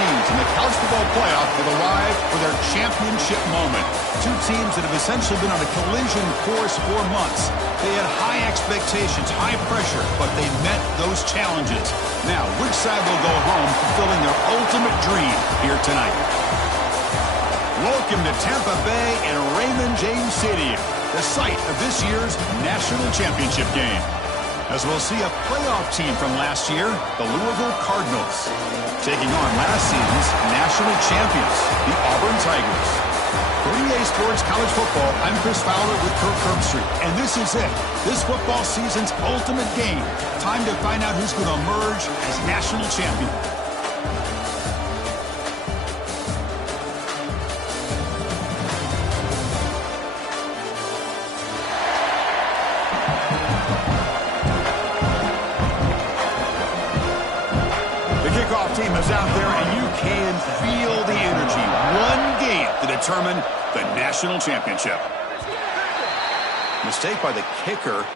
seeds in the college football playoff will arrive for their championship moment. Two teams that have essentially been on a collision course for months. They had high expectations, high pressure, but they met those challenges. Now, which side will go home fulfilling their ultimate dream here tonight? Welcome to Tampa Bay and Raymond James Stadium, the site of this year's national championship game. As we'll see a playoff team from last year, the Louisville Cardinals, taking on last season's national champions, the Auburn Tigers. For EA Sports College Football, I'm Chris Fowler with Kirk Herbstreit, and this is it. This football season's ultimate game. Time to find out who's going to emerge as national champion. Team is out there, and you can feel the energy. One game to determine the national championship. Mistake by the kicker.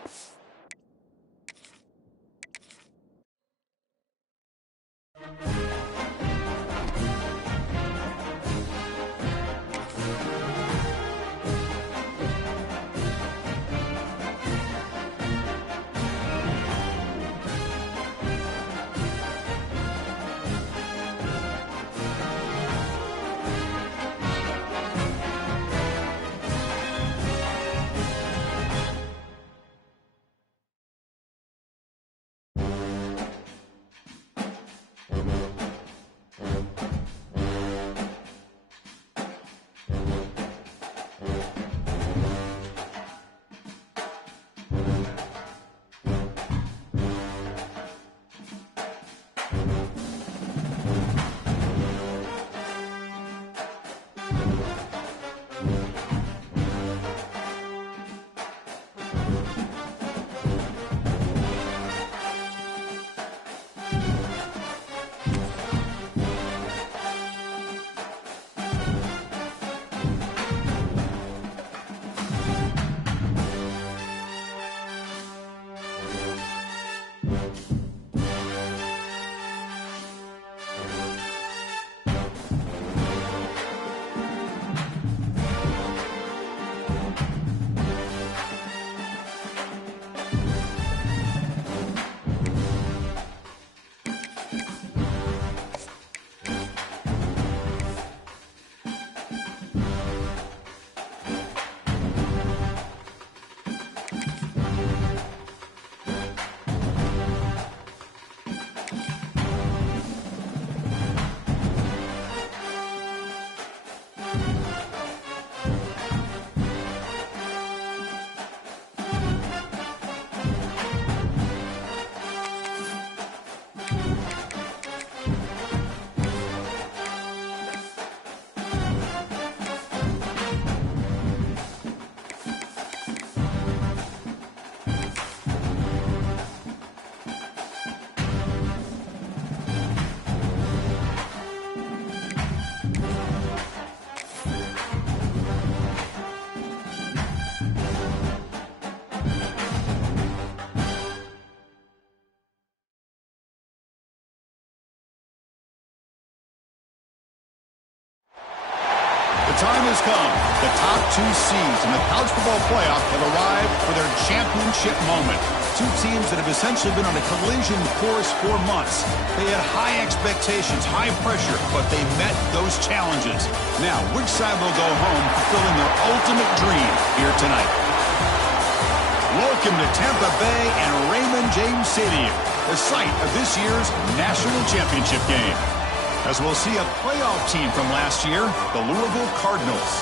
The time has come. The top two seeds in the college football playoff have arrived for their championship moment. Two teams that have essentially been on a collision course for months. They had high expectations, high pressure, but they met those challenges. Now, which side will go home fulfilling their ultimate dream here tonight? Welcome to Tampa Bay and Raymond James Stadium, the site of this year's national championship game. As we'll see a playoff team from last year, the Louisville Cardinals,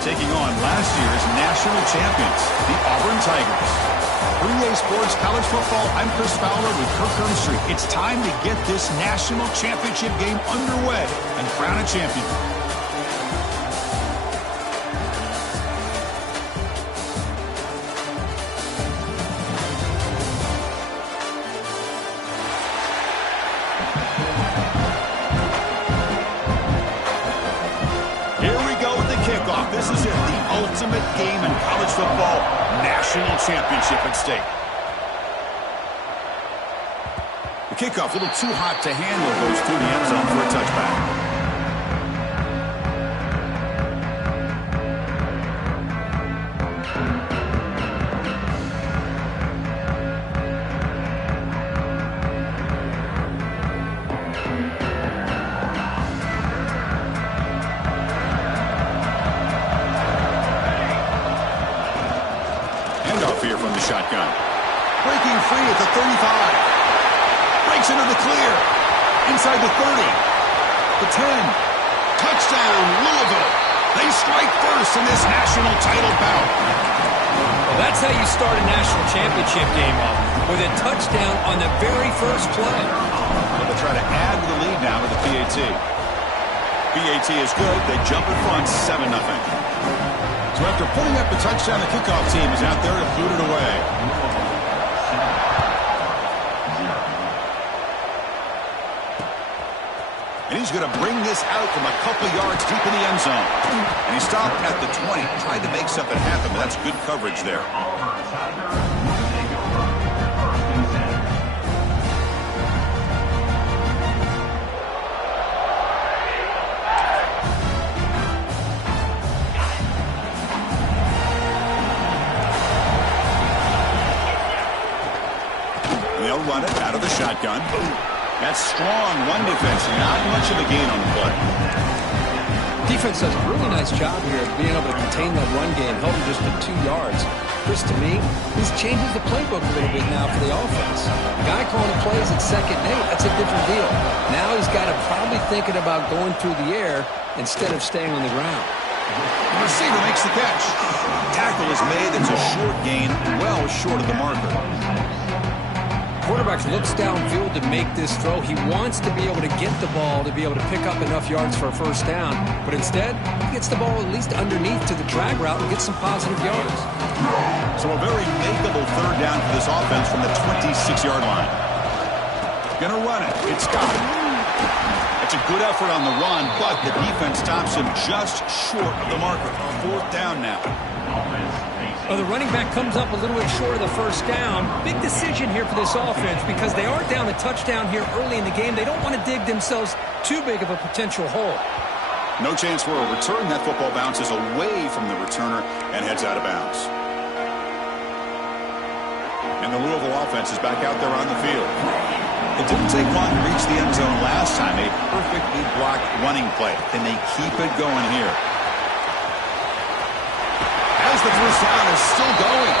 taking on last year's national champions, the Auburn Tigers. For EA Sports College Football, I'm Chris Fowler with Kirk Herbstreit. It's time to get this national championship game underway and crown a champion. This is it, the ultimate game in college football, national championship at stake. The kickoff a little too hot to handle, goes through the end zone for a touchback. Here from the shotgun. Breaking free at the 35. Breaks into the clear. Inside the 30. The 10. Touchdown, Louisville. They strike first in this national title bout. Well, that's how you start a national championship game off, with a touchdown on the very first play. Well, they'll try to add to the lead now with the PAT. PAT is good. They jump in front 7-0. So after putting up the touchdown, the kickoff team is out there to boot it away. And he's going to bring this out from a couple yards deep in the end zone. And he stopped at the 20, tried to make something happen, but that's good coverage there. They'll run it out of the shotgun. That's strong run defense. Not much of a gain on the play. Defense does a really nice job here of being able to contain that run game, held him just to 2 yards. Chris, to me, this changes the playbook a little bit now for the offense. The guy calling the plays at 2nd and 8, that's a different deal. Now he's got to probably thinking about going through the air instead of staying on the ground. The receiver makes the catch. Tackle is made. It's a short gain, well short of the marker. Quarterback looks downfield to make this throw. He wants to be able to get the ball to be able to pick up enough yards for a first down, but instead, he gets the ball at least underneath to the drag route and gets some positive yards. So a very makeable 3rd down for this offense from the 26-yard line. Gonna run it. It's got it. It's a good effort on the run, but the defense stops him just short of the marker. 4th down now. Well, the running back comes up a little bit short of the first down. Big decision here for this offense because they are down the touchdown here early in the game. They don't want to dig themselves too big of a potential hole. No chance for a return. That football bounces away from the returner and heads out of bounds. And the Louisville offense is back out there on the field. It didn't take long to reach the end zone last time. A perfectly blocked running play. Can they keep it going here? As the first down is still going.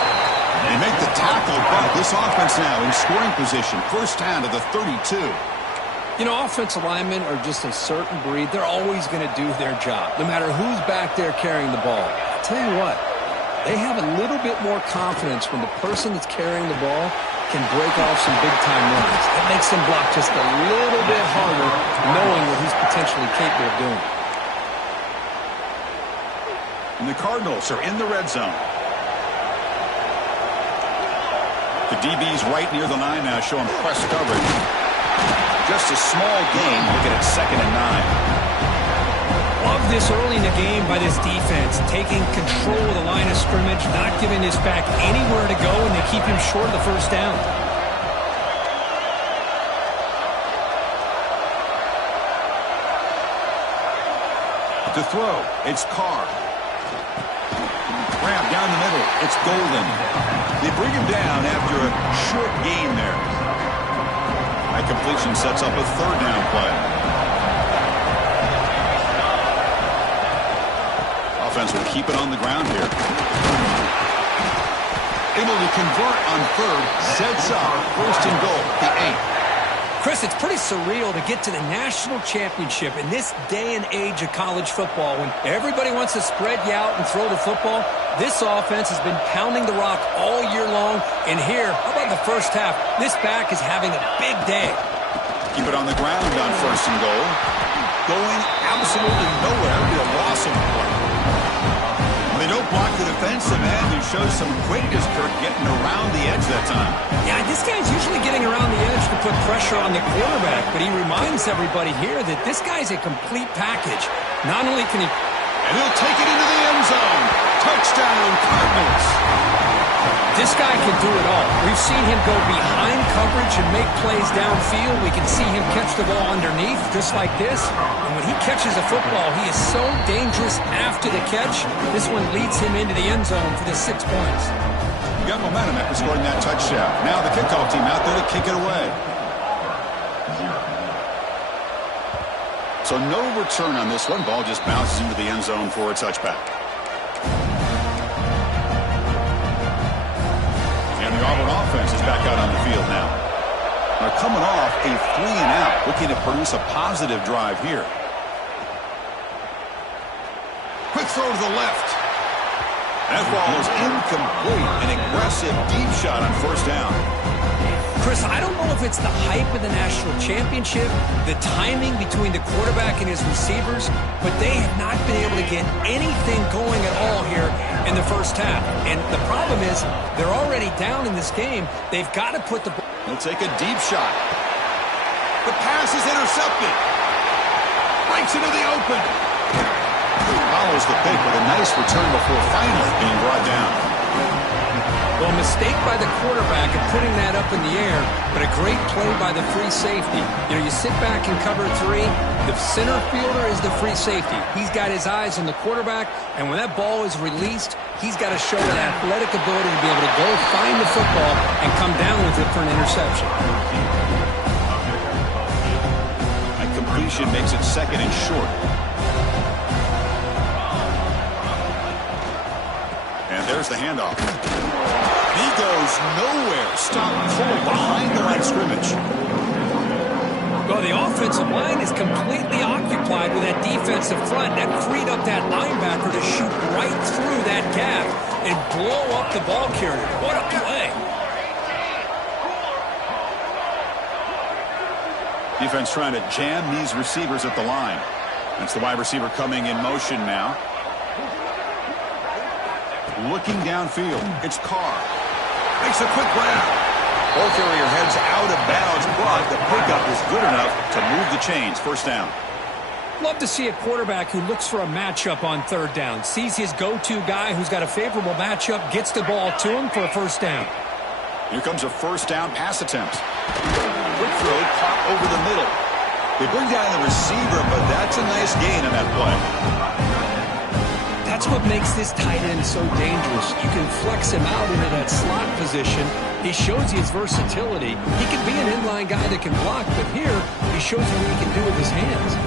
They make the tackle, but this offense now in scoring position. First down to the 32. You know, offensive linemen are just a certain breed. They're always going to do their job, no matter who's back there carrying the ball. I'll tell you what, they have a little bit more confidence when the person that's carrying the ball can break off some big-time runs. It makes them block just a little bit harder, knowing what he's potentially capable of doing. And the Cardinals are in the red zone. The DB's right near the line now, showing press coverage. Just a small gain, looking at 2nd and 9. Love this early in the game by this defense, taking control of the line of scrimmage, not giving this back anywhere to go, and they keep him short of the first down. To throw, it's Carr. Grab down the middle, it's Golden. They bring him down after a short gain there. That completion sets up a 3rd down play. Offense will keep it on the ground here. Able to convert on 3rd, sets up 1st and goal, the 8. Chris, it's pretty surreal to get to the national championship in this day and age of college football when everybody wants to spread you out and throw the football. This offense has been pounding the rock all year long, and here, how about the first half? This back is having a big day. Keep it on the ground on 1st and goal. Going absolutely nowhere. Be a loss of the play. They don't block the defensive end, who shows some quickness, Kirk, getting around the edge that time. Yeah, this guy's usually getting around the edge to put pressure on the quarterback, but he reminds everybody here that this guy's a complete package. Not only can he... And he'll take it into the end zone. Touchdown, Cardinals. This guy can do it all. We've seen him go behind coverage and make plays downfield. We can see him catch the ball underneath, just like this. And when he catches a football, he is so dangerous after the catch. This one leads him into the end zone for the 6 points. You got momentum after scoring that touchdown. Now the kickoff team out there to kick it away. So no return on this one. Ball just bounces into the end zone for a touchback. And the Auburn offense is back out on the field now. They're coming off a 3-and-out, looking to produce a positive drive here. Quick throw to the left. That ball is incomplete. An aggressive deep shot on first down. Chris, I don't know if it's the hype of the national championship, the timing between the quarterback and his receivers, but they have not been able to get anything going at all here in the first half. And the problem is they're already down in this game. They've got to put the ball. He'll take a deep shot. The pass is intercepted. Breaks into the open. Follows the pick with a nice return before finally being brought down. Well, a mistake by the quarterback of putting that up in the air, but a great play by the free safety. You know, you sit back and cover 3. The center fielder is the free safety. He's got his eyes on the quarterback, and when that ball is released, he's got to show an athletic ability to be able to go find the football and come down with it for an interception. That completion makes it second and short. And there's the handoff. He goes nowhere. Stop cold behind the line of scrimmage. Well, the offensive line is completely occupied with that defensive front. That freed up that linebacker to shoot right through that gap and blow up the ball carrier. What a play. Defense trying to jam these receivers at the line. That's the wide receiver coming in motion now. Looking downfield, it's Carr. Makes a quick grab. Ball carrier heads out of bounds, but the pickup is good enough to move the chains. First down. Love to see a quarterback who looks for a matchup on third down. Sees his go-to guy who's got a favorable matchup, gets the ball to him for a first down. Here comes a first down pass attempt. Quick throw, caught over the middle. They bring down the receiver, but that's a nice gain on that play. That's what makes this tight end so dangerous. You can flex him out into that slot position. He shows you his versatility. He can be an inline guy that can block, but here he shows you what he can do with his hands.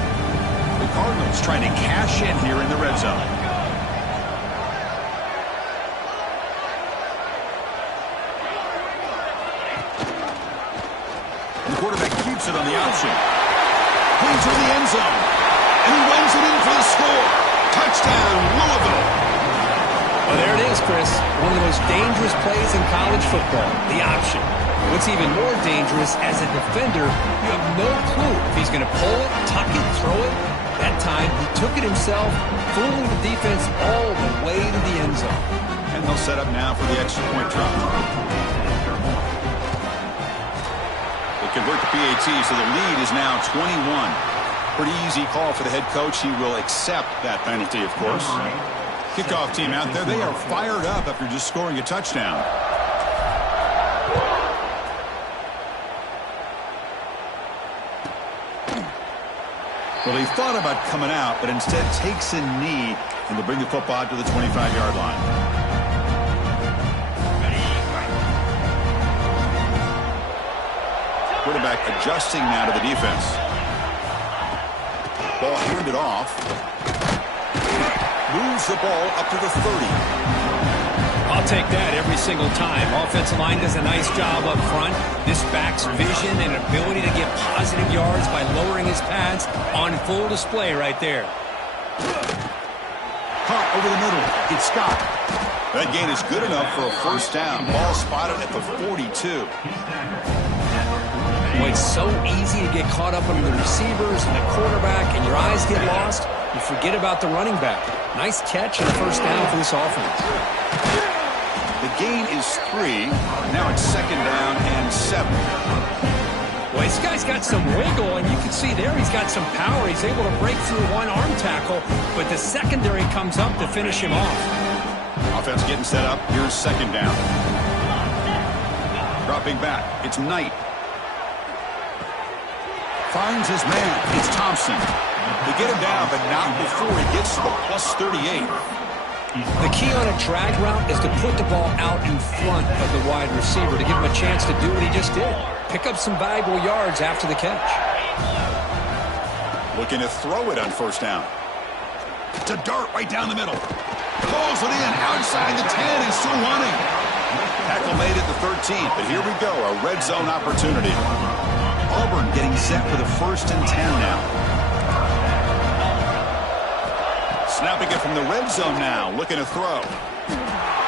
The Cardinals trying to cash in here in the red zone. The quarterback keeps it on the option. Clean to the end zone. And he runs it in for the score. Touchdown, Louisville. Well, there it is, Chris. One of the most dangerous plays in college football, the option. What's even more dangerous, as a defender, you have no clue if he's going to pull it, tuck it, throw it. That time, he took it himself, fooling the defense all the way to the end zone. And they'll set up now for the extra point drop. They convert the PAT, so the lead is now 21. Pretty easy call for the head coach. He will accept that penalty, of course. Kickoff team out there. They are fired up after just scoring a touchdown. Well, he thought about coming out, but instead takes a knee and to bring the football out to the 25-yard line. Quarterback adjusting now to the defense. Ball handed off. Moves the ball up to the 30. I'll take that every single time. Offensive line does a nice job up front. This back's vision and ability to get positive yards by lowering his pads on full display right there. Caught over the middle. It's Scott. That gain is good enough for a first down. Ball spotted at the 42. Well, it's so easy to get caught up on the receivers and the quarterback, and your eyes get lost. You forget about the running back. Nice catch and a first down for this offense. The gain is 3. Now it's second down and 7. Well, this guy's got some wiggle, and you can see there he's got some power. He's able to break through one arm tackle, but the secondary comes up to finish him off. Offense getting set up. Here's second down. Dropping back. It's Knight. Finds his man. It's Thompson. They get him down, but not before he gets to the plus 38. The key on a drag route is to put the ball out in front of the wide receiver to give him a chance to do what he just did. Pick up some valuable yards after the catch. Looking to throw it on first down. It's a dart right down the middle. Pulls it in outside the 10 and still running. Tackle made at the 13, but here we go, a red zone opportunity. Auburn getting set for the 1st and 10 now. Snapping it from the red zone now, looking to throw.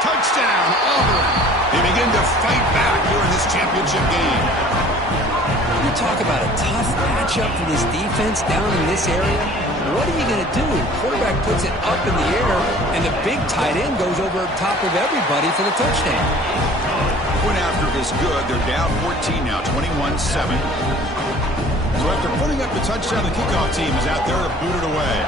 Touchdown, Auburn. They begin to fight back here in this championship game. You talk about a tough matchup for this defense down in this area. What are you going to do? The quarterback puts it up in the air, and the big tight end goes over top of everybody for the touchdown. Point after is good. They're down 14 now, 21-7. So after putting up the touchdown, the kickoff team is out there to boot it away.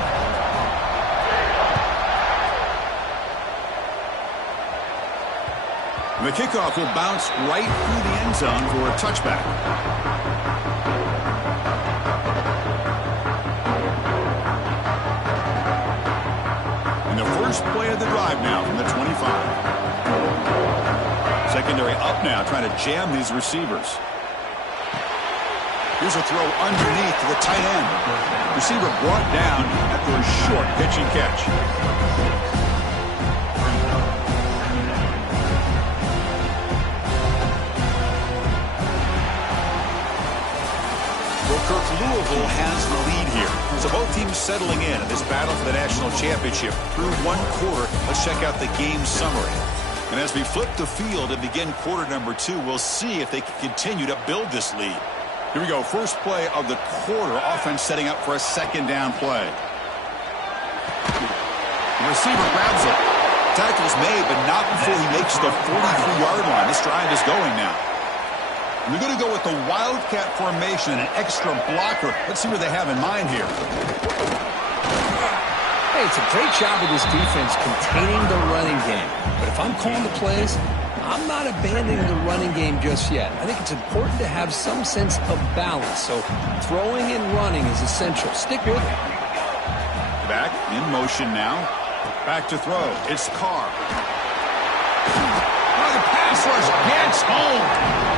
The kickoff will bounce right through the end zone for a touchback. And the first play of the drive now from the 25. Secondary up now, trying to jam these receivers. Here's a throw underneath to the tight end. Receiver brought down after a short pitch and catch. Louisville has the lead here. So both teams settling in this battle for the national championship through one quarter. Let's check out the game summary. And as we flip the field and begin quarter number 2, we'll see if they can continue to build this lead. Here we go. First play of the quarter. Offense setting up for a second down play. The receiver grabs it. Tackle's made, but not before he makes the 43-yard line. This drive is going now. We're going to go with the Wildcat formation and an extra blocker. Let's see what they have in mind here. Hey, it's a great job of this defense containing the running game. But if I'm calling the plays, I'm not abandoning the running game just yet. I think it's important to have some sense of balance. So throwing and running is essential. Stick with it. Back in motion now. Back to throw. It's Carr. Oh, the pass rush gets home.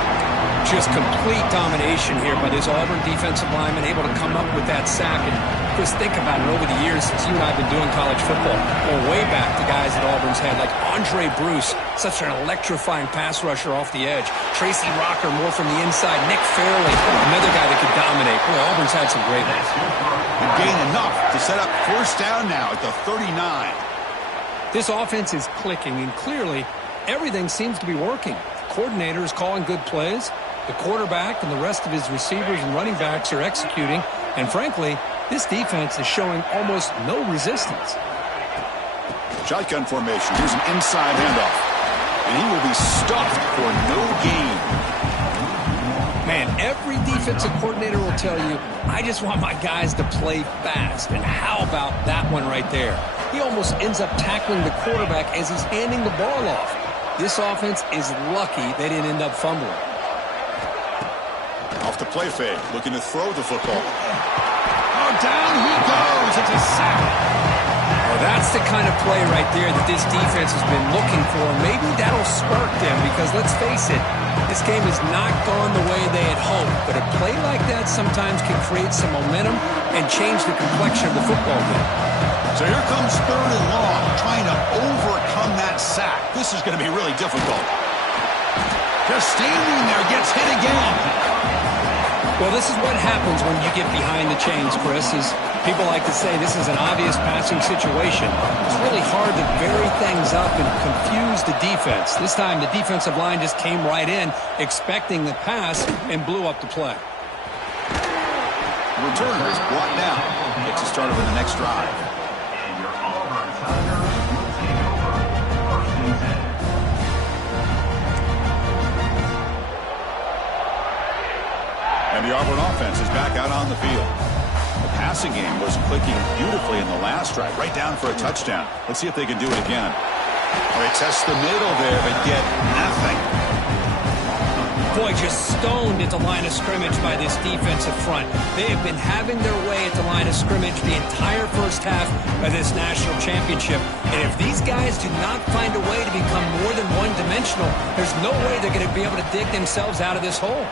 Just complete domination here by this Auburn defensive lineman, able to come up with that sack. And just think about it, over the years since you and I have been doing college football, going way back to guys that Auburn's had, like Andre Bruce, such an electrifying pass rusher off the edge. Tracy Rocker, more from the inside. Nick Fairley, another guy that could dominate. Boy, Auburn's had some great ones. And gain enough to set up first down now at the 39. This offense is clicking, and clearly everything seems to be working. The coordinator is calling good plays. The quarterback and the rest of his receivers and running backs are executing. And frankly, this defense is showing almost no resistance. Shotgun formation. Here's an inside handoff. And he will be stuffed for no gain. Man, every defensive coordinator will tell you, I just want my guys to play fast. And how about that one right there? He almost ends up tackling the quarterback as he's handing the ball off. This offense is lucky they didn't end up fumbling. Off the play fake, looking to throw the football. Oh, down he goes. It's a sack. Well, that's the kind of play right there that this defense has been looking for. Maybe that'll spark them because, let's face it, this game has not gone the way they had hoped. But a play like that sometimes can create some momentum and change the complexion of the football game. So here comes third and long, trying to overcome that sack. This is going to be really difficult. Just standing there, gets hit again. Well, this is what happens when you get behind the chains, Chris. Is people like to say this is an obvious passing situation. It's really hard to vary things up and confuse the defense. This time, the defensive line just came right in, expecting the pass, and blew up the play. The returner is brought down. Gets us started with the next drive. And the Auburn offense is back out on the field. The passing game was clicking beautifully in the last drive, right down for a touchdown. Let's see if they can do it again. They test the middle there, but get nothing. Boy, just stoned at the line of scrimmage by this defensive front. They have been having their way at the line of scrimmage the entire first half of this national championship. And if these guys do not find a way to become more than one-dimensional, there's no way they're going to be able to dig themselves out of this hole.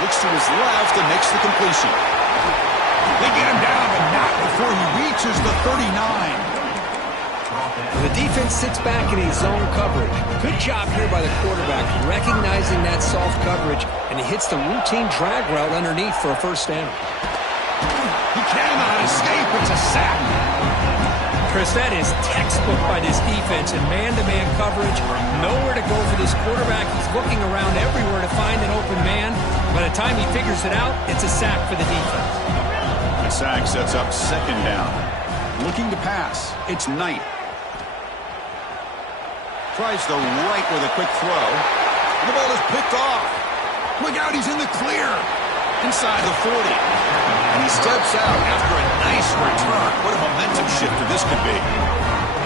Looks to his left and makes the completion. They get him down, but not before he reaches the 39. The defense sits back in a zone coverage. Good job here by the quarterback, recognizing that soft coverage, and he hits the routine drag route underneath for a first down. He cannot escape. It's a sack. Chris, that is textbook by this defense in man-to-man coverage. Nowhere to go for this quarterback. He's looking around everywhere to find an open man. By the time he figures it out, it's a sack for the defense. The sack sets up second down. Looking to pass. It's Knight. Tries the right with a quick throw. The ball is picked off. Look out, he's in the clear. Inside the 40. And he steps out after a nice return. What a momentum shifter this could be.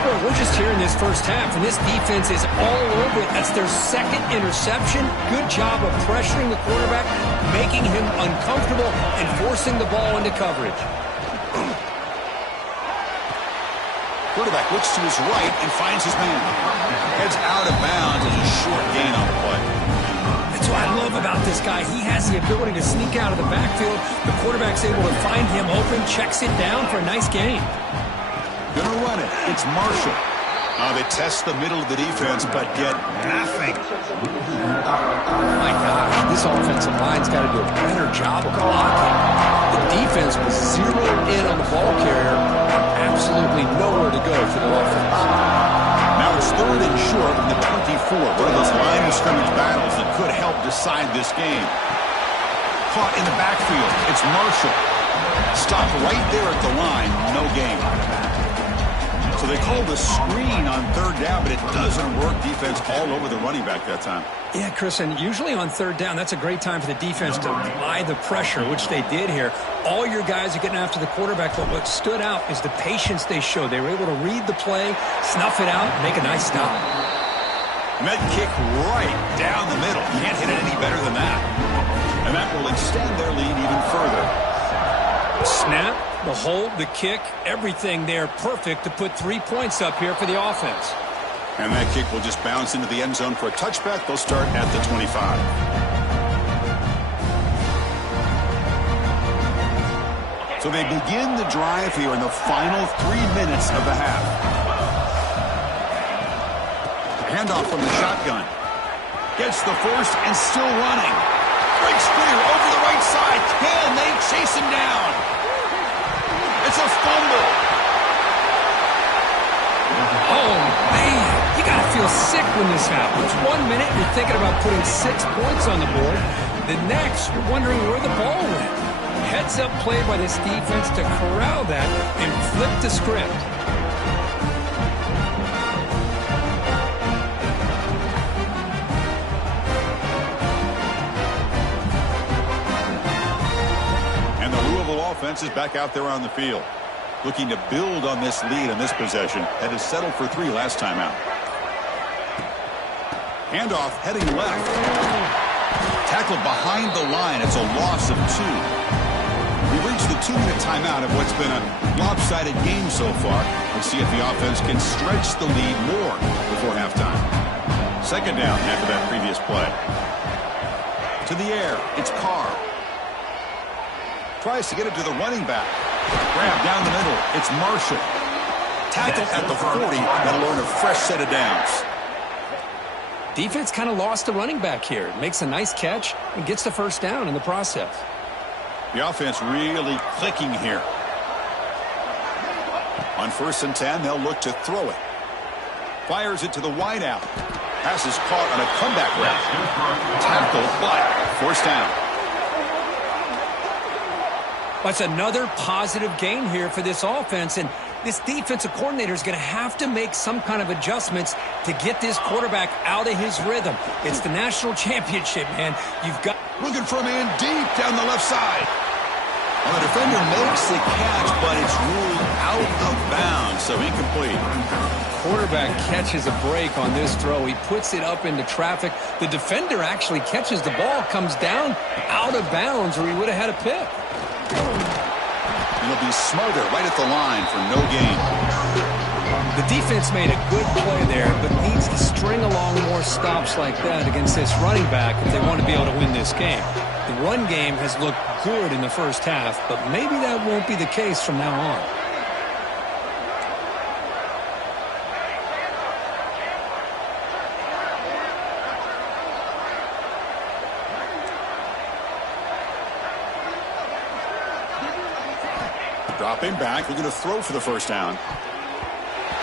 Well, we're just here in this first half, and this defense is all over it. That's their second interception. Good job of pressuring the quarterback, making him uncomfortable, and forcing the ball into coverage. Quarterback looks to his right and finds his man. Heads out of bounds as a short gain on the play. That's what I love about this guy. He has the ability to sneak out of the backfield. The quarterback's able to find him open, checks it down for a nice gain. Gonna run it. It's Marshall. They test the middle of the defense, but get nothing. Oh my gosh, this offensive line's got to do a better job of blocking. The defense was zeroed in on the ball carrier. Absolutely nowhere to go for the offense. Now it's third and short from the 24. One of those line of scrimmage battles that could help decide this game. Caught in the backfield. It's Marshall. Stopped right there at the line. No gain. So they call the screen on third down, but it doesn't work. Defense all over the running back that time. Yeah, Chris, and usually on third down, that's a great time for the defense to apply the pressure, which they did here. All your guys are getting after the quarterback, but what stood out is the patience they showed. They were able to read the play, snuff it out, and make a nice stop. Med kick right down the middle. Can't hit it any better than that. And that will extend their lead even further. Snap, the hold, the kick, everything there perfect to put 3 points up here for the offense. And that kick will just bounce into the end zone for a touchback. They'll start at the 25. So they begin the drive here in the final 3 minutes of the half. Handoff from the shotgun. Gets the first and still running. Breaks clear over the right side. Can they chase him down? It's a fumble. Oh, man. You got to feel sick when this happens. 1 minute, you're thinking about putting 6 points on the board. The next, you're wondering where the ball went. Heads-up play by this defense to corral that and flip the script. Offense is back out there on the field, looking to build on this lead on this possession. Had to settle for 3 last time out. Handoff heading left. Tackled behind the line. It's a loss of 2. We reached the 2-minute timeout of what's been a lopsided game so far. Let's see if the offense can stretch the lead more before halftime. Second down after that previous play. To the air. It's Carr. Tries to get it to the running back. Grab down the middle. It's Marshall. Tackle at the 40. That'll earn a fresh set of downs. Defense kind of lost the running back here. Makes a nice catch and gets the first down in the process. The offense really clicking here. On 1st and 10, they'll look to throw it. Fires it to the wideout. Pass is caught on a comeback route. Tackle, but forced down. That's another positive game here for this offense, and this defensive coordinator is going to have to make some kind of adjustments to get this quarterback out of his rhythm. It's the national championship, man. You've got... Looking for a man deep down the left side. Well, the defender makes the catch, but it's ruled out of bounds, so incomplete. Quarterback catches a break on this throw. He puts it up into traffic. The defender actually catches the ball, comes down out of bounds, or he would have had a pick. It'll be Smother right at the line for no gain. The defense made a good play there, but needs to string along more stops like that against this running back if they want to be able to win this game. The run game has looked good in the first half, but maybe that won't be the case from now on. Dropping back, looking to throw for the first down.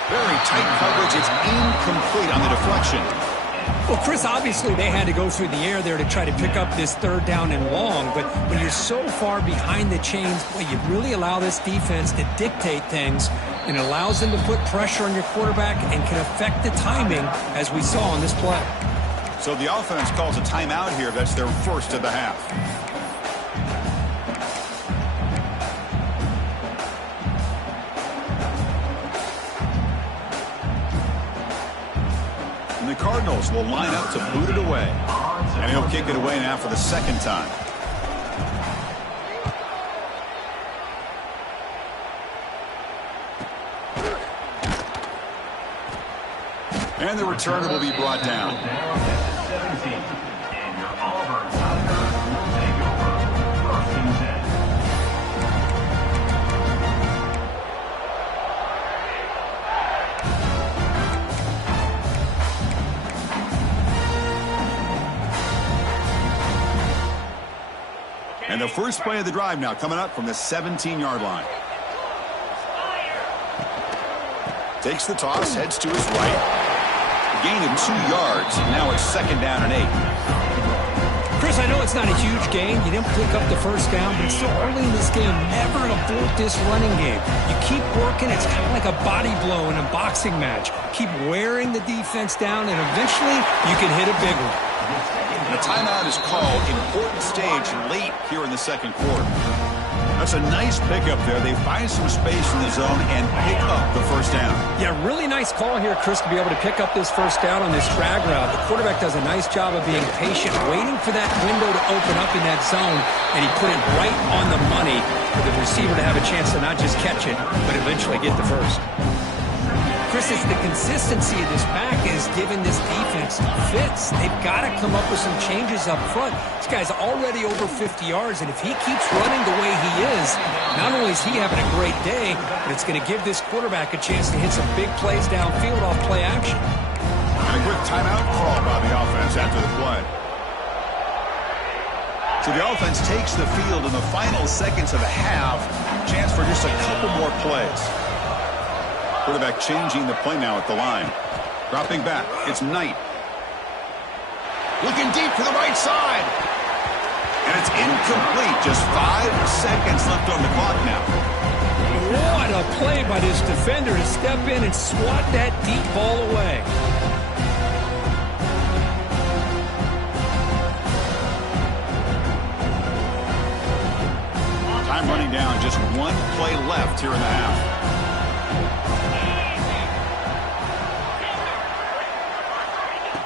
Very tight coverage. It's incomplete on the deflection. Well, Chris, obviously they had to go through the air there to try to pick up this third down and long, but when you're so far behind the chains, boy, you really allow this defense to dictate things, and it allows them to put pressure on your quarterback and can affect the timing, as we saw on this play. So the offense calls a timeout here. That's their first of the half. The Cardinals will line up to boot it away. And he'll kick it away now for the second time. And the return will be brought down. And the first play of the drive now coming up from the 17-yard line. Takes the toss, heads to his right. A gain of 2 yards. Now it's second down and 8. Chris, I know it's not a huge gain. You didn't pick up the first down, but it's still early in this game. Never abort this running game. You keep working. It's kind of like a body blow in a boxing match. Keep wearing the defense down, and eventually you can hit a big one. And a timeout is called. Important stage late here in the second quarter. That's a nice pickup there. They find some space in the zone and pick up the first down. Yeah, really nice call here, Chris, to be able to pick up this first down on this drag route. The quarterback does a nice job of being patient, waiting for that window to open up in that zone, and he put it right on the money for the receiver to have a chance to not just catch it, but eventually get the first. Chris, it's the consistency of this back is giving this defense fits. They've got to come up with some changes up front. This guy's already over 50 yards, and if he keeps running the way he is, not only is he having a great day, but it's going to give this quarterback a chance to hit some big plays downfield off play action. And a quick timeout call by the offense after the play. So the offense takes the field in the final seconds of the half. Chance for just a couple more plays. Quarterback changing the play now at the line. Dropping back. It's Knight. Looking deep to the right side. And it's incomplete. Just 5 seconds left on the clock now. What a play by this defender to step in and swat that deep ball away. Time running down. Just 1 play left here in the half.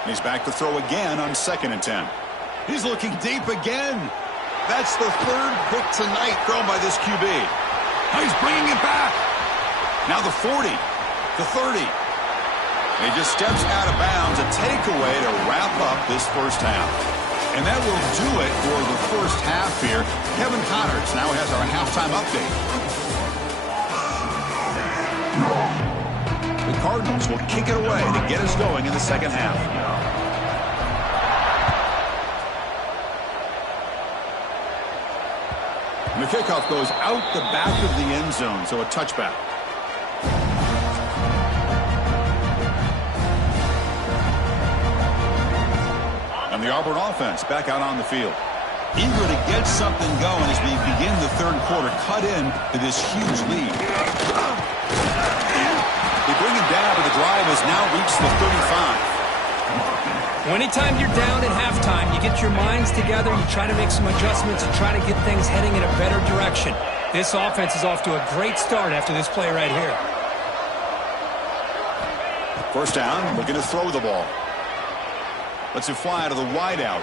He's back to throw again on 2nd and 10. He's looking deep again. That's the 3rd pick tonight thrown by this QB. Now he's bringing it back. Now the 40, the 30. And he just steps out of bounds, a takeaway to wrap up this first half. And that will do it for the first half here. Kevin Connors now has our halftime update. The Cardinals will kick it away to get us going in the second half. And the kickoff goes out the back of the end zone, so a touchback. And the Auburn offense back out on the field. Eager to get something going as we begin the third quarter, cut in to this huge lead. They bring him down, but the drive has now reached the 35. Anytime you're down at halftime, you get get your minds together, you try to make some adjustments, and try to get things heading in a better direction. This offense is off to a great start after this play right here. First down, looking to throw the ball. Lets it fly to the wideout.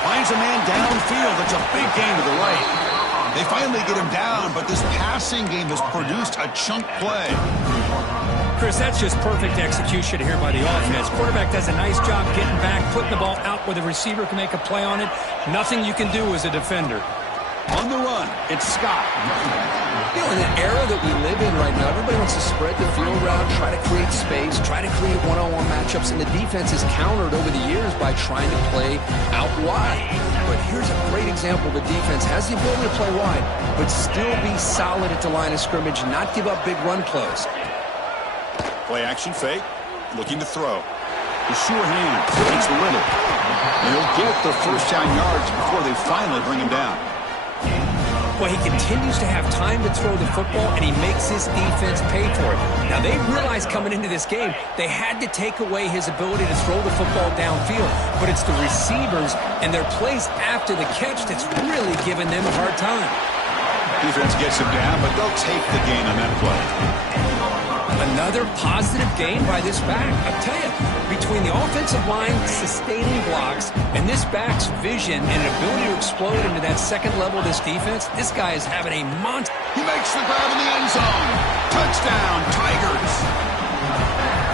Finds a man downfield. That's a big gain to the right. They finally get him down, but this passing game has produced a chunk play. Chris, that's just perfect execution here by the offense. Quarterback does a nice job getting back, putting the ball out where the receiver can make a play on it. Nothing you can do as a defender. On the run, it's Scott. You know, in the era that we live in right now, everybody wants to spread the field around, try to create space, try to create one-on-one matchups, and the defense is countered over the years by trying to play out wide. But here's a great example. The defense has the ability to play wide, but still be solid at the line of scrimmage, not give up big run plays. Play action fake, looking to throw. The sure hand, it's Little. He'll get the first down yards before they finally bring him down. Well, he continues to have time to throw the football, and he makes his defense pay for it. Now, they realized coming into this game they had to take away his ability to throw the football downfield, but it's the receivers and their plays after the catch that's really giving them a hard time. Defense gets him down, but they'll take the gain on that play. Another positive gain by this back. I tell you, between the offensive line sustaining blocks and this back's vision and ability to explode into that second level of this defense, this guy is having a monster. He makes the grab in the end zone. Touchdown, Tigers.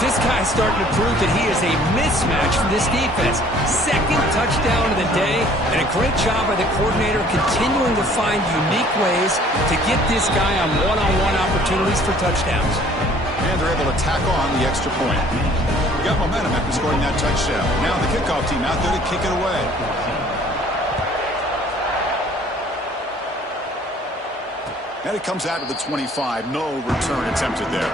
This guy's starting to prove that he is a mismatch for this defense. Second touchdown of the day, and a great job by the coordinator continuing to find unique ways to get this guy on one-on-one opportunities for touchdowns. And they're able to tack on the extra point. We got momentum after scoring that touchdown. Now the kickoff team out there to kick it away. And it comes out to the 25. No return attempted there.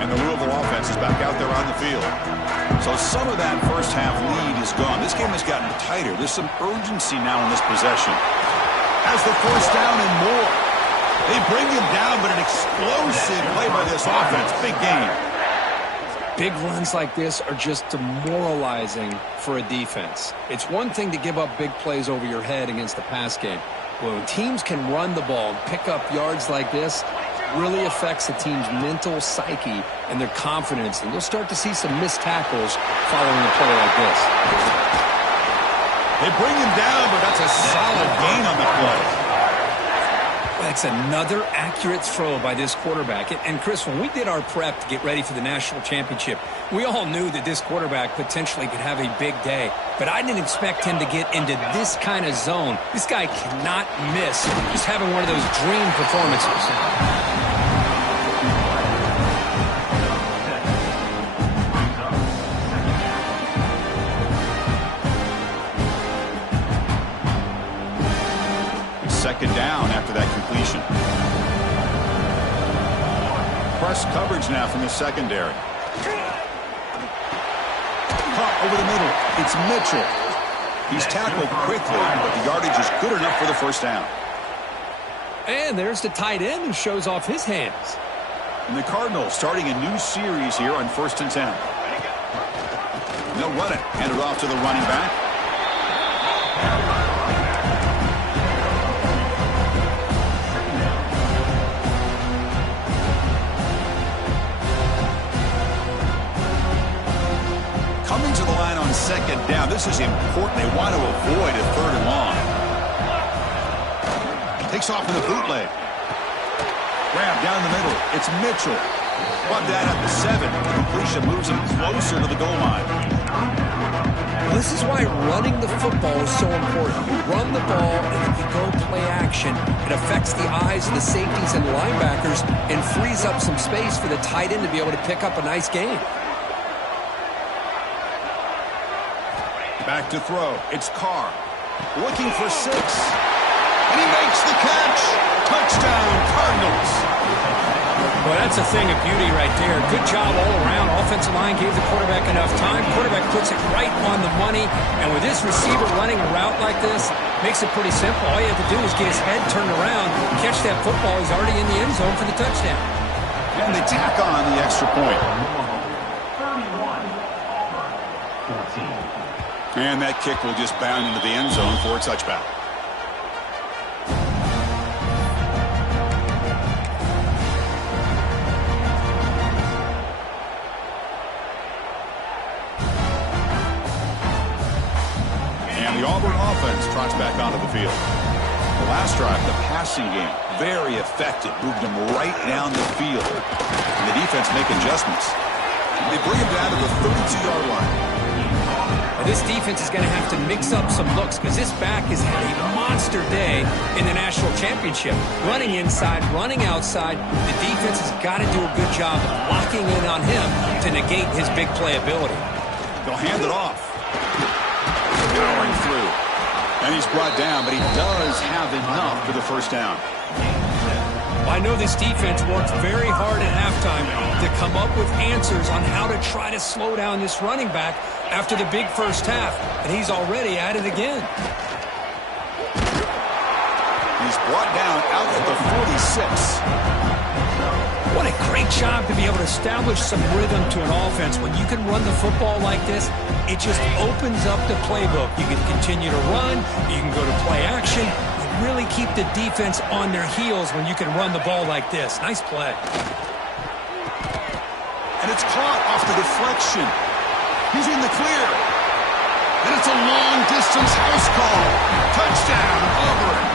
And the Louisville offense is back out there on the field. So some of that first half lead is gone. This game has gotten tighter. There's some urgency now in this possession. Has the first down and more. They bring him down, but an explosive play by this offense. Big game. Big runs like this are just demoralizing for a defense. It's one thing to give up big plays over your head against the pass game. But when teams can run the ball and pick up yards like this, really affects the team's mental psyche and their confidence, and you'll start to see some missed tackles following a play like this. They bring him down, but that's a solid gain on the play. That's another accurate throw by this quarterback. And Chris, when we did our prep to get ready for the national championship, we all knew that this quarterback potentially could have a big day. But I didn't expect him to get into this kind of zone. This guy cannot miss. Just having one of those dream performances. Second down after that completion. Press coverage now from the secondary. Caught over the middle. It's Mitchell. He's tackled quickly, but the yardage is good enough for the first down. And there's the tight end who shows off his hands. And the Cardinals starting a new series here on 1st and 10. They'll run it. Hand it off to the running back. Coming to the line on second down. This is important. They want to avoid a 3rd and long. Takes off in the bootleg. Grab down the middle. It's Mitchell. Brought that at the 7. The completion moves him closer to the goal line. This is why running the football is so important. You run the ball, and if you go play action, it affects the eyes of the safeties and linebackers and frees up some space for the tight end to be able to pick up a nice gain. Back to throw. It's Carr. Looking for 6. And he makes the catch. Touchdown, Cardinals. Well, that's a thing of beauty right there. Good job all around. Offensive line gave the quarterback enough time. Quarterback puts it right on the money. And with this receiver running a route like this, makes it pretty simple. All you have to do is get his head turned around, catch that football. He's already in the end zone for the touchdown. And they tack on the extra point. And that kick will just bound into the end zone for a touchback. And the Auburn offense trots back onto the field. The last drive, the passing game, very effective. Moved them right down the field. And the defense make adjustments. They bring him down to the 32-yard line. Well, this defense is going to have to mix up some looks because this back has had a monster day in the national championship. Running inside, running outside. The defense has got to do a good job of locking in on him to negate his big play ability. They'll hand it off. Powering through. And he's brought down, but he does have enough for the first down. I know this defense worked very hard at halftime to come up with answers on how to try to slow down this running back after the big first half, and he's already at it again. He's brought down out at the 46. What a great job to be able to establish some rhythm to an offense. When you can run the football like this, it just opens up the playbook. You can continue to run, you can go to play action, really keep the defense on their heels when you can run the ball like this. Nice play. And it's caught off the deflection. He's in the clear. And it's a long-distance house call. Touchdown, Auburn.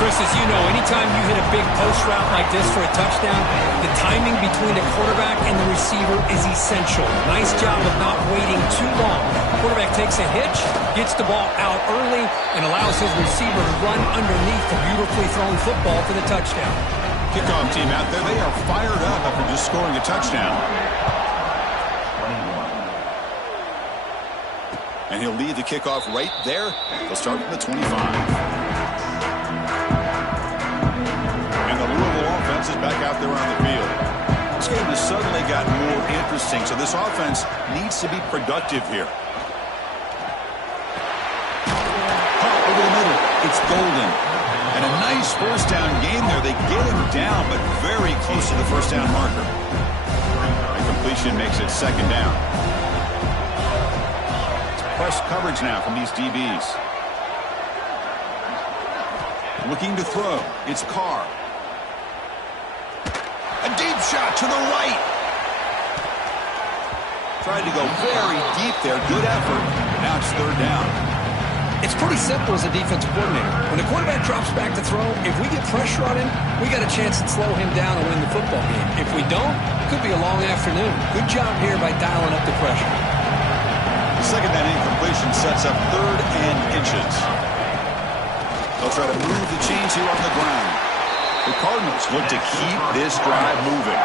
Chris, as you know, anytime you hit a big post route like this for a touchdown, the timing between the quarterback and the receiver is essential. Nice job of not waiting too long. Quarterback takes a hitch, gets the ball out early, and allows his receiver to run underneath the beautifully thrown football for the touchdown. Kickoff team out there, they are fired up after just scoring a touchdown. And he'll lead the kickoff right there. They'll start from the 25. And the Louisville offense is back out there on the field. This game has suddenly gotten more interesting, so this offense needs to be productive here. Over the middle, it's Golden. And a nice first down game there. They get him down, but very close to the first down marker. And completion makes it second down. It's press coverage now from these DBs. Looking to throw. It's Carr. A deep shot to the right. Tried to go very deep there. Good effort. Now it's third down. It's pretty simple as a defensive coordinator. When the quarterback drops back to throw, if we get pressure on him, we got a chance to slow him down and win the football game. If we don't, it could be a long afternoon. Good job here by dialing up the pressure. The second down incompletion sets up third and inches. They'll try to move the chains here on the ground. The Cardinals look to keep this drive moving.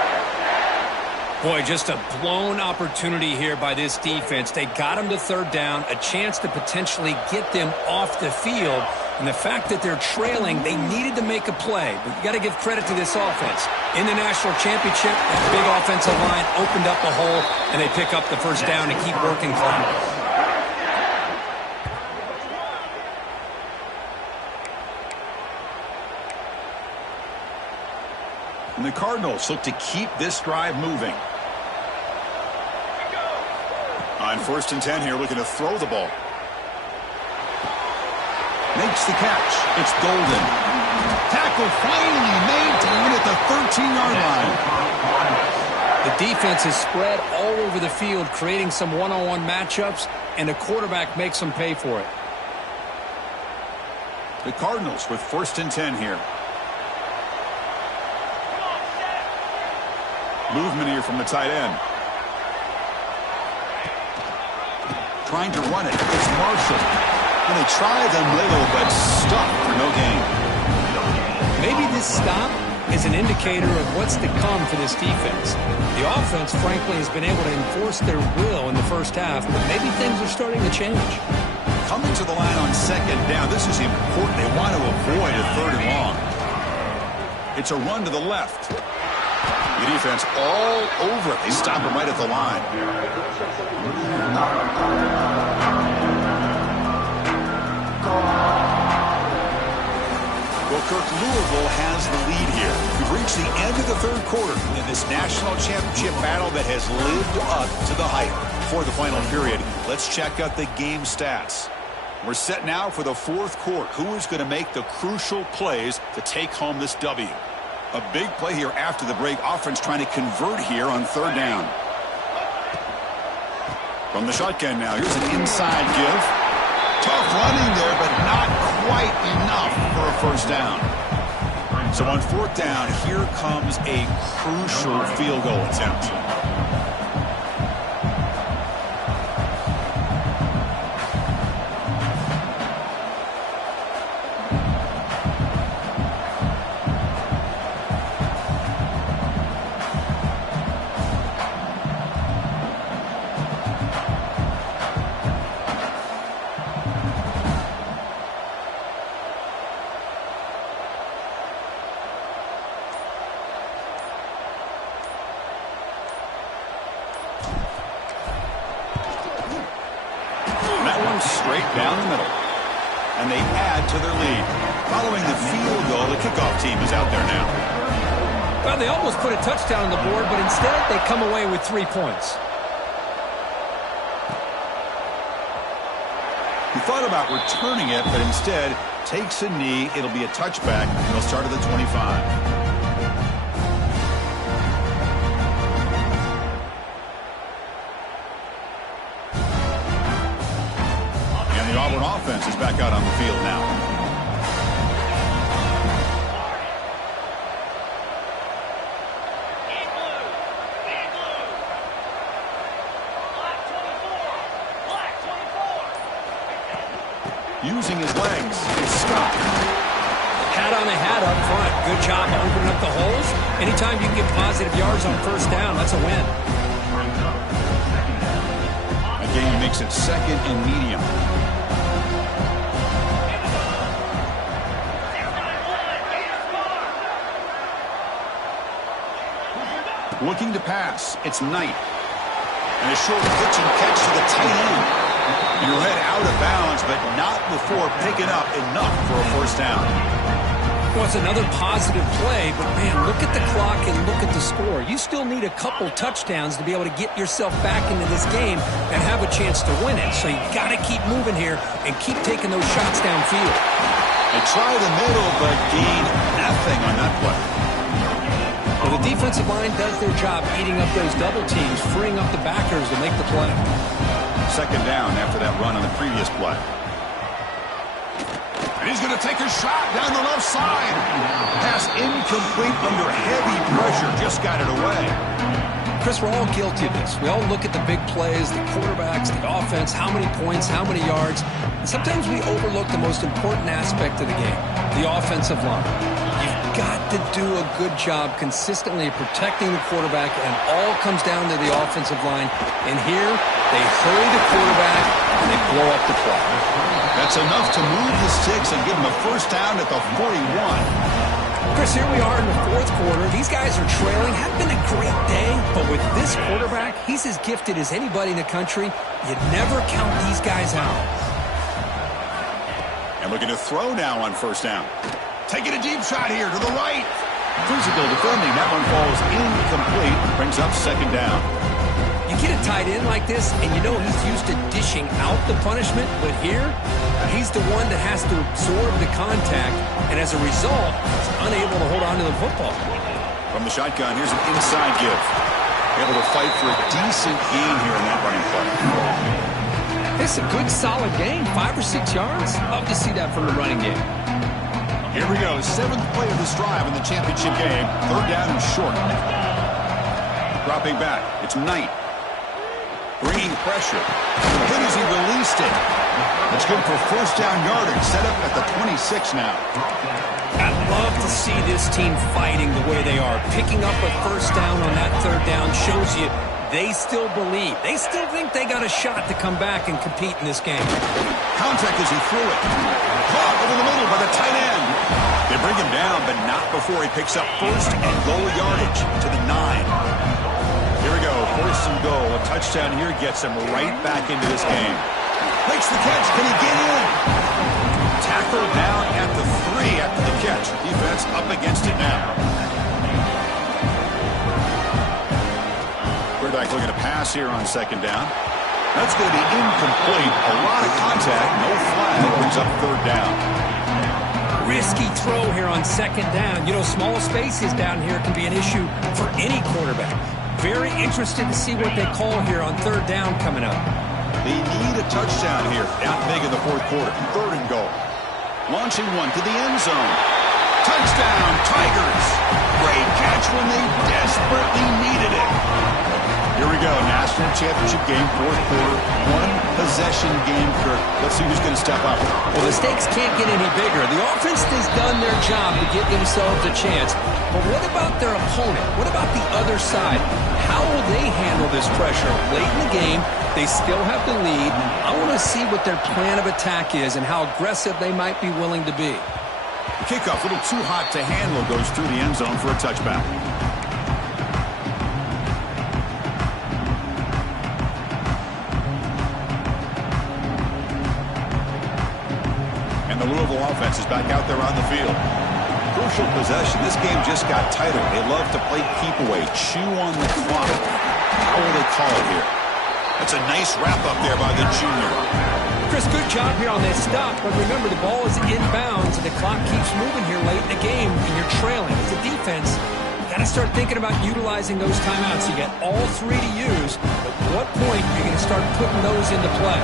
Boy, just a blown opportunity here by this defense. They got him to third down, a chance to potentially get them off the field. And the fact that they're trailing, they needed to make a play. But you got to give credit to this offense. In the national championship, that big offensive line opened up a hole, and they pick up the first down and keep working clock. And the Cardinals look to keep this drive moving. On first and 10 here, looking to throw the ball. Makes the catch. It's Golden. Tackle finally made down at the 13-yard line. The defense is spread all over the field, creating some one-on-one matchups, and the quarterback makes them pay for it. The Cardinals with first and 10 here. Movement here from the tight end. Trying to run it. It's Marshall. And they try the middle, but stuck for no gain. Maybe this stop is an indicator of what's to come for this defense. The offense, frankly, has been able to enforce their will in the first half, but maybe things are starting to change. Coming to the line on second down. This is important. They want to avoid a third and long. It's a run to the left. The defense all over it. They stop him right at the line. Well, Kirk, Louisville has the lead here. We've reached the end of the third quarter in this national championship battle that has lived up to the hype. For the final period, let's check out the game stats. We're set now for the fourth quarter. Who is going to make the crucial plays to take home this W? A big play here after the break. Offense trying to convert here on third down. From the shotgun now, here's an inside give. Tough running there, but not quite enough for a first down. So on fourth down, here comes a crucial field goal attempt. Straight down the middle. And they add to their lead. Following the field goal, the kickoff team is out there now. Well, they almost put a touchdown on the board, but instead they come away with 3 points. He thought about returning it, but instead takes a knee. It'll be a touchback. They'll start at the 25. Auburn offense is back out on the field now. Using his legs, it's Scott. Hat on a hat up front. Good job opening up the holes. Anytime you can get positive yards on first down, that's a win. Again, he makes it second and medium. Looking to pass. It's Knight. And a short pitch and catch to the tight end. Your head out of bounds, but not before picking up enough for a first down. Well, it's another positive play, but man, look at the clock and look at the score. You still need a couple touchdowns to be able to get yourself back into this game and have a chance to win it. So you got to keep moving here and keep taking those shots downfield. They try the middle, but gain nothing on that play. Well, the defensive line does their job eating up those double teams, freeing up the backers to make the play. Second down after that run on the previous play. And he's going to take a shot down the left side. Pass incomplete under heavy pressure. Just got it away. Chris, we're all guilty of this. We all look at the big plays, the quarterbacks, the offense, how many points, how many yards. And sometimes we overlook the most important aspect of the game, the offensive line. You've got to do a good job consistently protecting the quarterback, and all comes down to the offensive line. And here, they hurry the quarterback, and they blow up the play. That's enough to move the sticks and give them a first down at the 41. Chris, here we are in the fourth quarter. These guys are trailing. Hadn't been a great day, but with this quarterback, he's as gifted as anybody in the country. You never count these guys out. And looking to throw now on first down. Taking a deep shot here to the right. Physical defending. That one falls incomplete. Brings up second down. You get a tight end like this, and you know he's used to dishing out the punishment, but here, he's the one that has to absorb the contact, and as a result, he's unable to hold on to the football. From the shotgun, here's an inside give. Able to fight for a decent gain here in that running play. This is a good, solid game, 5 or 6 yards. Love to see that from the running game. Here we go, 7th play of this drive in the championship game. Third down and short. Dropping back, it's Knight. Bringing pressure. Hit as he released it. It's good for first down yardage. Set up at the 26 now. I love to see this team fighting the way they are. Picking up a first down on that third down shows you they still believe. They still think they got a shot to come back and compete in this game. Contact as he threw it. Caught over the middle by the tight end. They bring him down, but not before he picks up first and goal yardage to the 9. Here we go, first and goal. A touchdown here gets him right back into this game. Makes the catch. Can he get in? Tackled down at the 3 after the catch. Defense up against it now. Quarterback looking to pass here on second down. That's going to be incomplete. A lot of contact. No flag. Brings up third down. Risky throw here on second down. You know, small spaces down here can be an issue for any quarterback. Very interested to see what they call here on third down coming up. They need a touchdown here. Down big in the fourth quarter. Third and goal. Launching one to the end zone. Touchdown, Tigers. Great catch when they desperately needed it. Here we go. National championship game, fourth quarter. One possession game, Kirk. Let's see who's going to step up. Well, the stakes can't get any bigger. The offense has done their job to give themselves a chance. But what about their opponent? What about the other side? How will they handle this pressure? Late in the game, they still have the lead. I want to see what their plan of attack is and how aggressive they might be willing to be. The kickoff, a little too hot to handle, goes through the end zone for a touchback. And the Louisville offense is back out there on the field. Crucial possession. This game just got tighter. They love to play keep away, chew on the clock. How will they call it here? That's a nice wrap-up there by the junior. Chris, good job here on this stop. But remember, the ball is inbounds, and the clock keeps moving here late in the game, and you're trailing. As a defense, you got to start thinking about utilizing those timeouts. You got all 3 to use. At what point are you going to start putting those into play?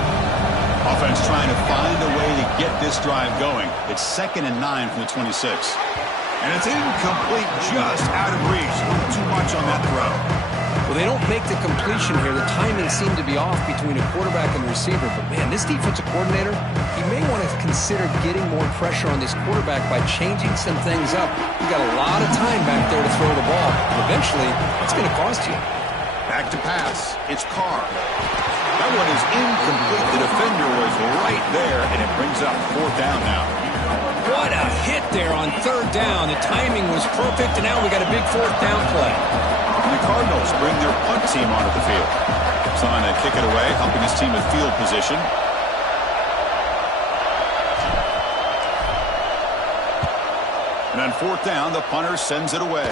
Offense trying to find a way to get this drive going. It's 2nd and 9 from the 26. And it's incomplete, just out of reach. A little too much on that throw. Well, they don't make the completion here. The timing seemed to be off between a quarterback and receiver. But, man, this defensive coordinator, he may want to consider getting more pressure on this quarterback by changing some things up. You've got a lot of time back there to throw the ball. And eventually, it's going to cost you. Back to pass. It's Carr. That one is incomplete. The defender was right there, and it brings up fourth down now. What a hit there on third down. The timing was perfect, and now we got a big fourth down play. And the Cardinals bring their punt team onto the field. Trying to kick it away, helping his team with field position. And on fourth down, the punter sends it away.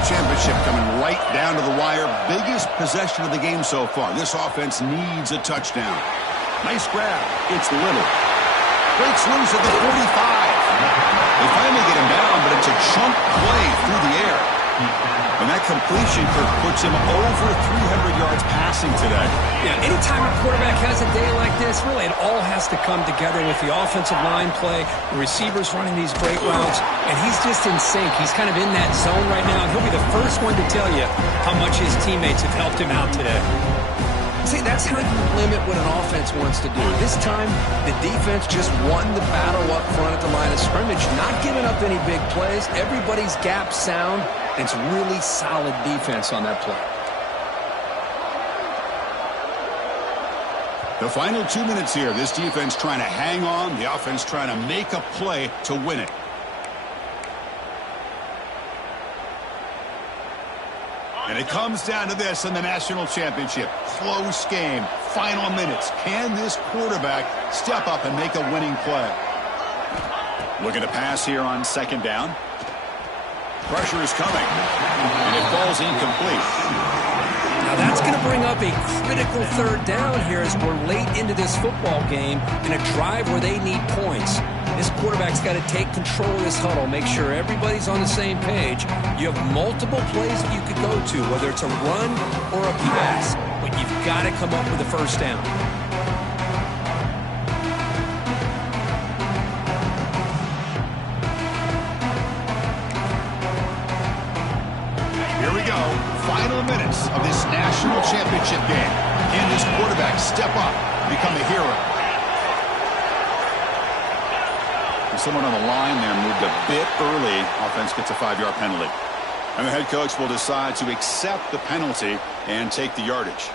Championship coming right down to the wire. Biggest possession of the game so far. This offense needs a touchdown. Nice grab. It's Little. Breaks loose at the 45. They finally get him down, but it's a chunk play through the air. And that completion puts him over 300 yards passing today. Yeah, anytime a quarterback has a day like this, really it all has to come together with the offensive line play, the receivers running these great routes, and he's just in sync. He's kind of in that zone right now, and he'll be the first one to tell you how much his teammates have helped him out today. See, that's how you limit what an offense wants to do. This time, the defense just won the battle up front at the line of scrimmage, not giving up any big plays. Everybody's gap sound. It's really solid defense on that play. The final 2 minutes here. This defense trying to hang on. The offense trying to make a play to win it. And it comes down to this in the national championship. Close game. Final minutes. Can this quarterback step up and make a winning play? Looking to pass here on second down. Pressure is coming, and it falls incomplete. Now that's going to bring up a critical third down here as we're late into this football game in a drive where they need points. This quarterback's got to take control of this huddle, make sure everybody's on the same page. You have multiple plays that you could go to, whether it's a run or a pass, but you've got to come up with a first down. Final minutes of this national championship game. Can this quarterback step up and become a hero? And someone on the line there moved a bit early. Offense gets a 5-yard penalty. And the head coach will decide to accept the penalty and take the yardage.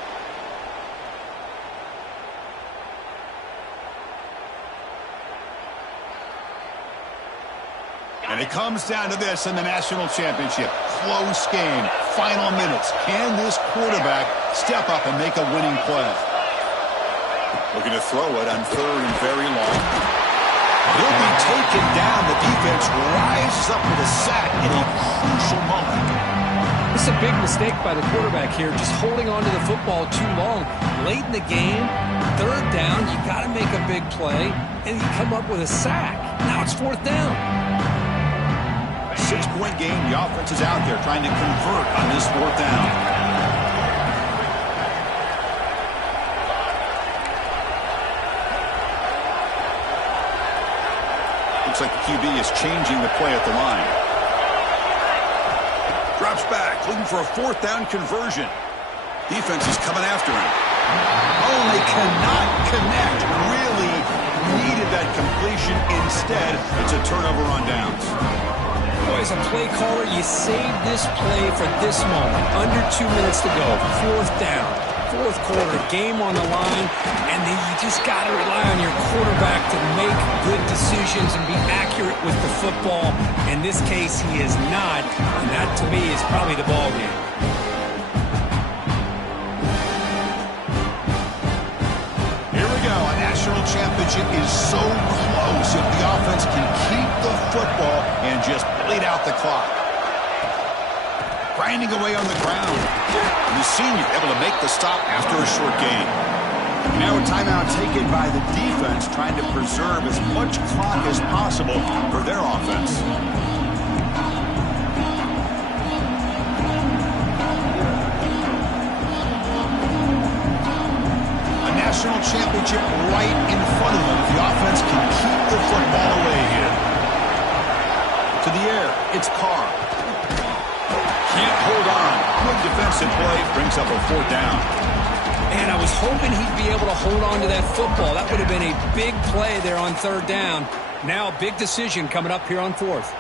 And it comes down to this in the national championship. Close game. Final minutes. Can this quarterback step up and make a winning play? Looking to throw it on 3rd and very long. He'll be taken down. The defense rises up with a sack in a crucial moment. This is a big mistake by the quarterback here, just holding on to the football too long. Late in the game, 3rd down, you got to make a big play, and you come up with a sack. Now it's 4th down. 6-point game. The offense is out there trying to convert on this 4th down. Looks like the QB is changing the play at the line. Drops back, looking for a 4th down conversion. Defense is coming after him. Oh, they cannot connect. Really needed that completion. Instead, it's a turnover on downs. Boy, as a play caller, you saved this play for this moment. Under 2 minutes to go. 4th down. 4th quarter, game on the line, and then you just got to rely on your quarterback to make good decisions and be accurate with the football. In this case, he is not, and that, to me, is probably the ball game. Here we go. A national championship is so close if the offense can keep the football and just bleed out the clock. Grinding away on the ground. And the senior able to make the stop after a short gain. Now a timeout taken by the defense, trying to preserve as much clock as possible for their offense. A national championship right in front of them. The offense can keep the football away here. To the air, it's Carr. Can't hold on. Good defensive play brings up a 4th down. And I was hoping he'd be able to hold on to that football. That would have been a big play there on 3rd down. Now a big decision coming up here on 4th.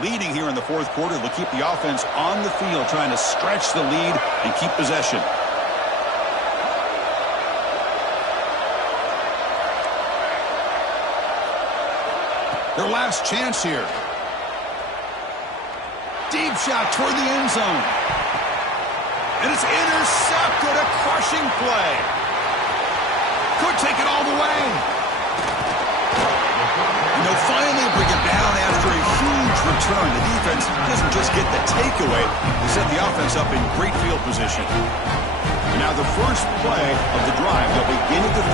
Leading here in the 4th quarter, they'll keep the offense on the field, trying to stretch the lead and keep possession. Their last chance here. Deep shot toward the end zone. And it's intercepted. A crushing play. Could take it all the way. And they'll finally bring it down after a huge return. The defense doesn't just get the takeaway. They set the offense up in great field position. And now the first play of the drive. They'll begin at the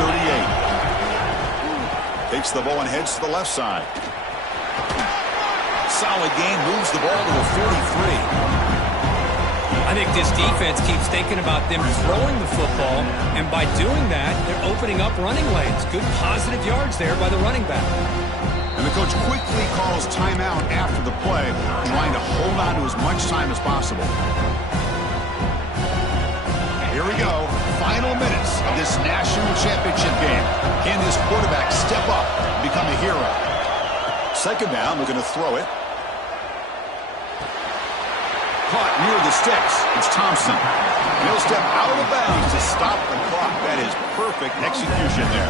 38. Takes the ball and heads to the left side. Solid game, moves the ball to a 43. I think this defense keeps thinking about them throwing the football, and by doing that, they're opening up running lanes. Good positive yards there by the running back. And the coach quickly calls timeout after the play, trying to hold on to as much time as possible. Here we go. Final minutes of this national championship game. Can this quarterback step up and become a hero? 2nd down, we're going to throw it. Caught near the sticks. It's Thompson. He'll step out of bounds to stop the clock. That is perfect execution there.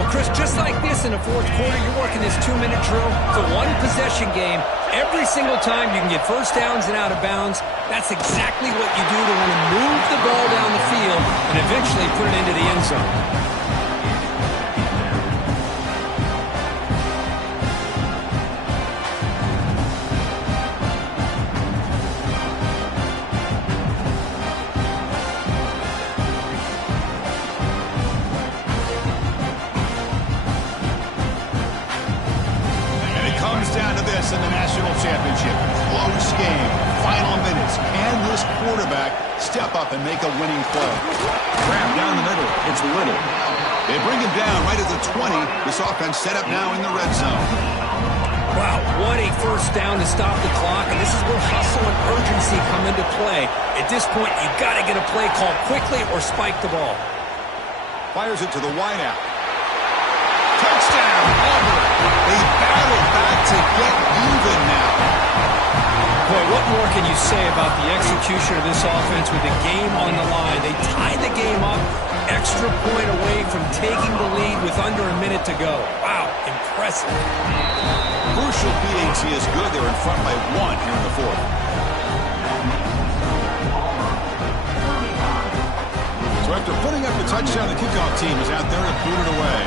Well, Chris, just like this in the 4th quarter, you're working this 2-minute drill. It's a one-possession game. Every single time you can get 1st downs and out of bounds. That's exactly what you do to want to move the ball down the field and eventually put it into the end zone. In the national championship. Close game. Final minutes. Can this quarterback step up and make a winning play? Grab down the middle. It's Little. They bring him down right at the 20. This offense set up now in the red zone. Wow, what a 1st down to stop the clock, and this is where hustle and urgency come into play. At this point, you've got to get a play call quickly or spike the ball. Fires it to the wideout. Touchdown, Auburn. They battle back to get even now. you say about the execution of this offense with the game on the line? They tied the game up, extra point away from taking the lead with under a minute to go. Wow, impressive. Crucial PAT is good. They're in front by 1 here in the fourth. So after putting up the touchdown, the kickoff team is out there to boot it away.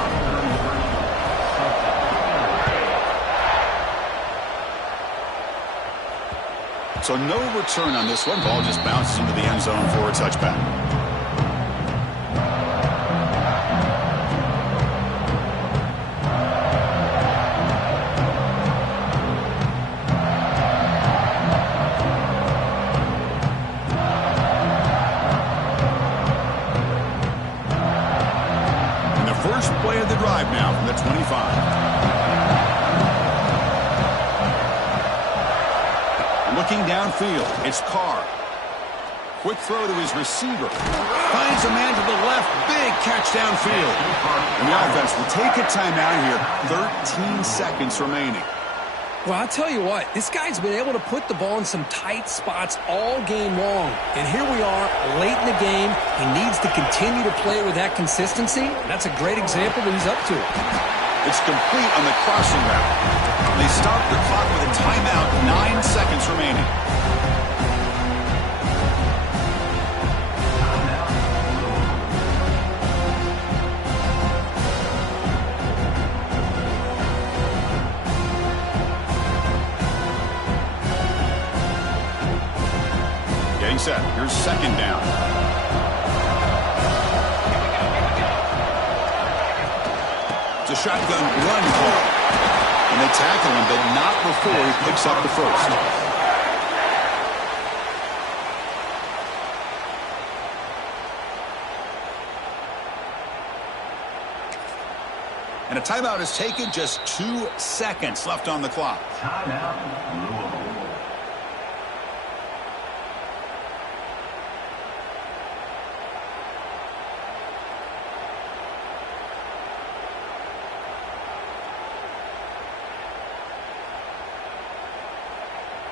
So no return on this one. Ball just bounces into the end zone for a touchback. And the first play of the drive now from the 25. Looking downfield, it's Carr. Quick throw to his receiver. Finds a man to the left. Big catch downfield. And the offense will take a timeout here. 13 seconds remaining. Well, I'll tell you what, this guy's been able to put the ball in some tight spots all game long. And here we are, late in the game. He needs to continue to play with that consistency. That's a great example that he's up to. It's complete on the crossing route. They start the clock with a timeout, 9 seconds remaining. Getting set. Here's second down. It's a shotgun run call. And they tackle him, but not before he picks up the first. And a timeout is taken. Just 2 seconds left on the clock. Timeout.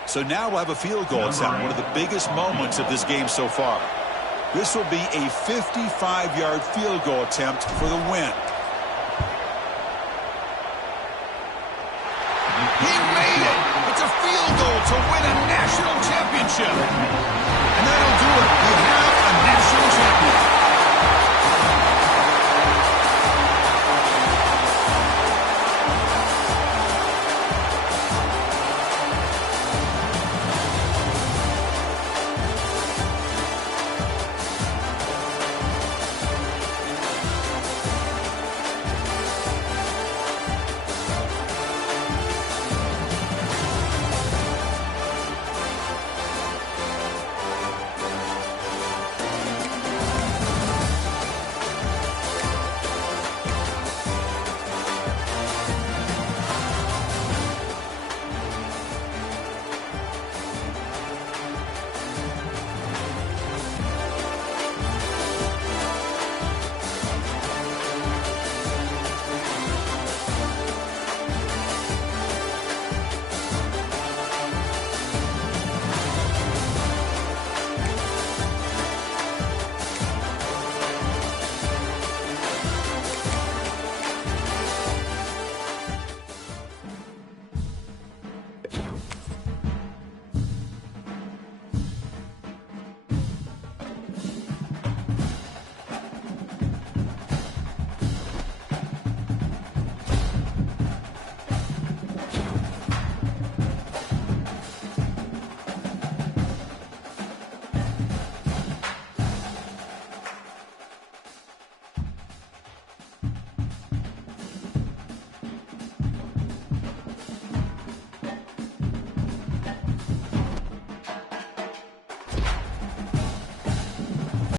So now we'll have a field goal attempt, one of the biggest moments of this game so far. This will be a 55-yard field goal attempt for the win. He made it! It's a field goal to win a national championship! And that'll do it.